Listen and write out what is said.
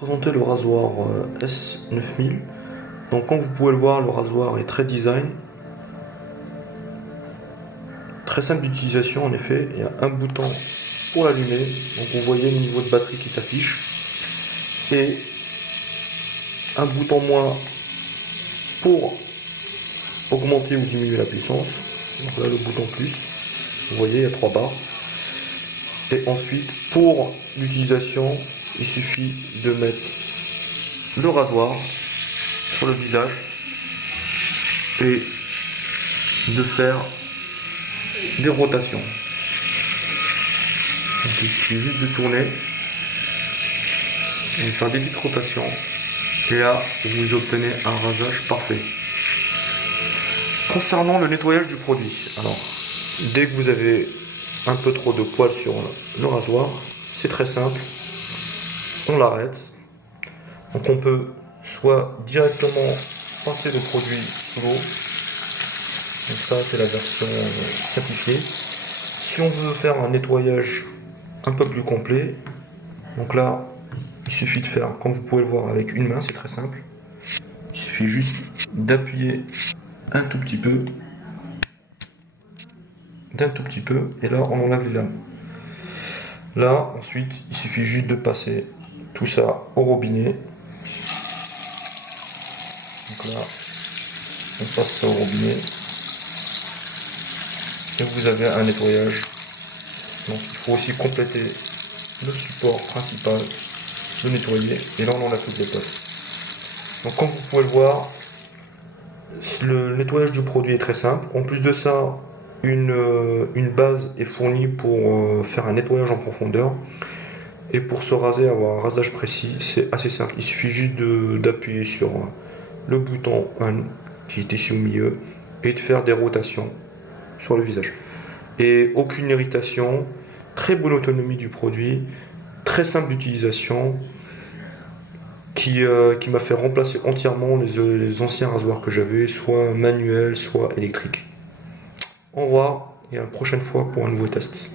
Présenter le rasoir S9000. Donc comme vous pouvez le voir, le rasoir est très design, très simple d'utilisation en effet. Il y a un bouton pour l'allumer, donc vous voyez le niveau de batterie qui s'affiche, et un bouton moins pour augmenter ou diminuer la puissance. Donc là le bouton plus, vous voyez il y a 3 barres. Et ensuite pour l'utilisation, il suffit de mettre le rasoir sur le visage et de faire des rotations. Donc il suffit juste de tourner et de faire des petites rotations, et là vous obtenez un rasage parfait. Concernant le nettoyage du produit, alors dès que vous avez un peu trop de poils sur le rasoir, c'est très simple, on l'arrête. Donc on peut soit directement passer le produit sous l'eau, donc ça c'est la version simplifiée. Si on veut faire un nettoyage un peu plus complet, donc là il suffit de faire, comme vous pouvez le voir, avec une main, c'est très simple. Il suffit juste d'appuyer un tout petit peu, et là on enlève les lames. Là ensuite il suffit juste de passer tout ça au robinet. Donc là on passe ça au robinet et vous avez un nettoyage. Donc il faut aussi compléter le support principal, le nettoyer, et là on enlève toutes les potes. Donc comme vous pouvez le voir, le nettoyage du produit est très simple. En plus de ça, une base est fournie pour faire un nettoyage en profondeur. Et pour se raser, avoir un rasage précis, c'est assez simple. Il suffit juste d'appuyer sur le bouton On qui est ici au milieu et de faire des rotations sur le visage. Et aucune irritation, très bonne autonomie du produit, très simple d'utilisation, qui m'a fait remplacer entièrement les anciens rasoirs que j'avais, soit manuels, soit électriques. Au revoir et à la prochaine fois pour un nouveau test.